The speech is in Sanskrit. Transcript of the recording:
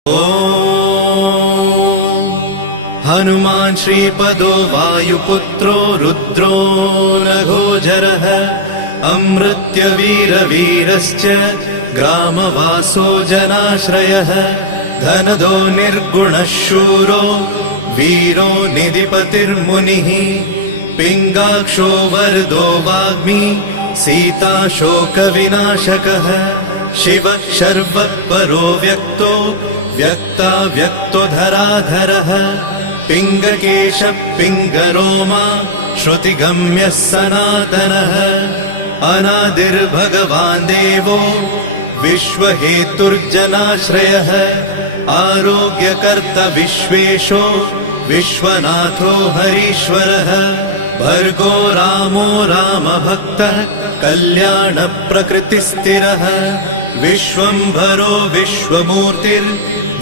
हनुमान् श्रीपदो वायुपुत्रो रुद्रो नघोजरः अमृत्यवीरवीरश्च ग्रामवासो जनाश्रयः धनदो निर्गुणः शूरो वीरो निधिपतिर्मुनिः पिङ्गाक्षो वरदो वाग्मी सीता शोकविनाशकः शिवः शर्वः परो व्यक्तो व्यक्तो धराधरः पिङ्गकेशः पिङ्गरोमा श्रुतिगम्यः सनातनः अनादिर्भगवान् देवो विश्वहेतुर्जनाश्रयः आरोग्यकर्ता विश्वेशो विश्वनाथो हरीश्वरः भर्गो रामो रामभक्तः कल्याणप्रकृतिस्थिरः विश्वम्भरो विश्वमूर्तिर्